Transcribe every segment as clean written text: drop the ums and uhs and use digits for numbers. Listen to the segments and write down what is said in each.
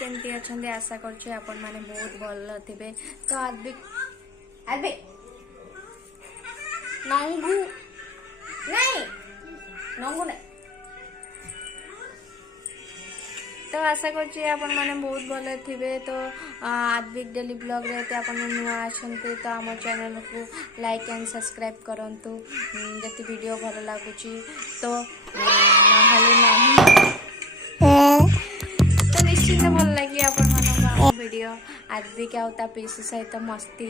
केमती अच्छे आशा करछे आपण माने बहुत भल थिबे। तो आद्विक आद्विक नंगू नहीं नंगू नहीं तो आशा करछी आपण माने बहुत भल थिबे। तो आद्विक डेली ब्लॉग रे ते आपण नुआ आछन्ते तो आम चैनल को लाइक एंड सब्सक्राइब करंतु जति वीडियो भल लागुची तो नहले नहीं तो निश्चित भल लगी आपण मानक वीडियो आद्विक आउ ता पीसी सहित मस्ती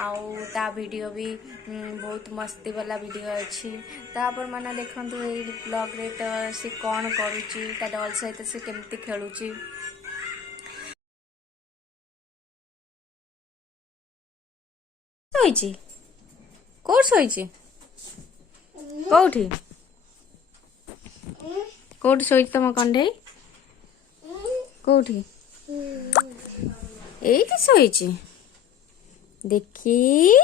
आउ ता वीडियो भी बहुत मस्ती वाला वीडियो अच्छी। तो आपण माने देखंतु ए ब्लॉग रे तो से कोन करूची ता डॉल सहित से केमती खेलुची। सोईची कोड सोईची कोठी कोड सोईची तम कंढे कोठी एठी सोईची देखी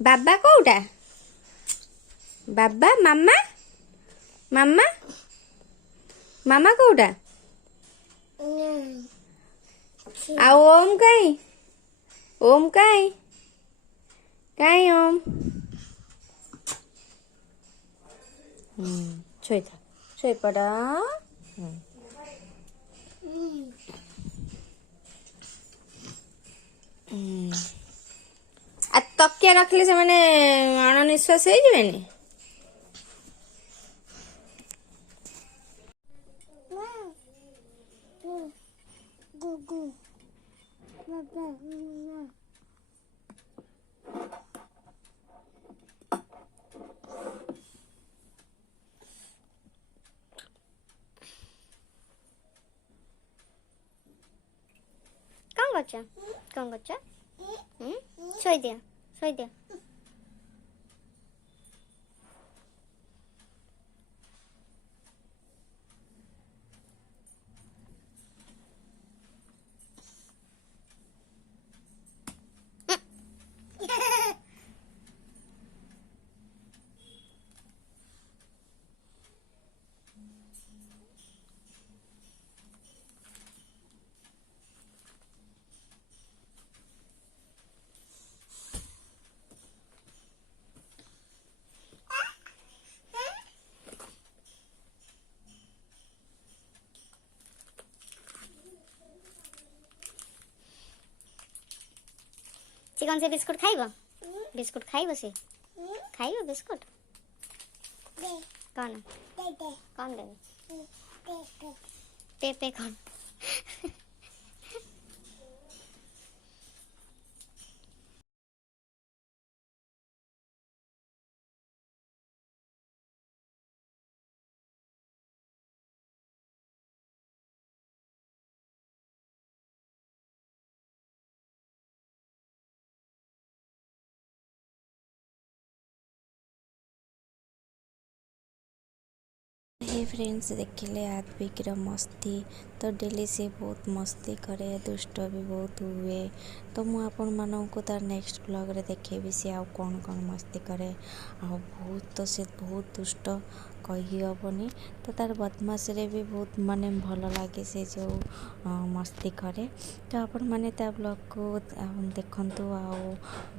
बाबा कोउटा बाबा मामा मामा मामा कोउटा आ ओम काई ओम काई काई ओम छोइथा छोइ पड़ा आ तकिया रखले से माने अणनिश्वास हो जाएनी कौन बच्चा सोई दिया सोई दिया चिकन से बिस्कुट खाइबो बिस्कुट खाइबो से खाइबो बिस्कुट कौन कौन देबे पेपे कौन हे फ्रेंड्स देखिले आद्विक मस्ती तो डेली से बहुत मस्ती करे दुष्ट भी बहुत हुए। तो मु आपण मानक तार नेक्स्ट ब्लॉग रे देखेबी से आउ कौन कौन मस्ती करे आ बहुत तो से बहुत दुष्ट कही हेनी। तो तार बदमाश रे भी बहुत माने भल लगे से जो मस्ती करे। तो आपण माने ता ब्लॉग को देखंतु आ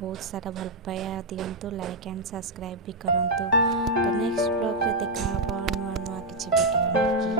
बहुत सारा भल पाया दियंतु लाइक एंड सब्सक्राइब भी करंतु। तो नेक्स्ट ब्लॉग रे देखा नुआ नुआ किछि वीडियो।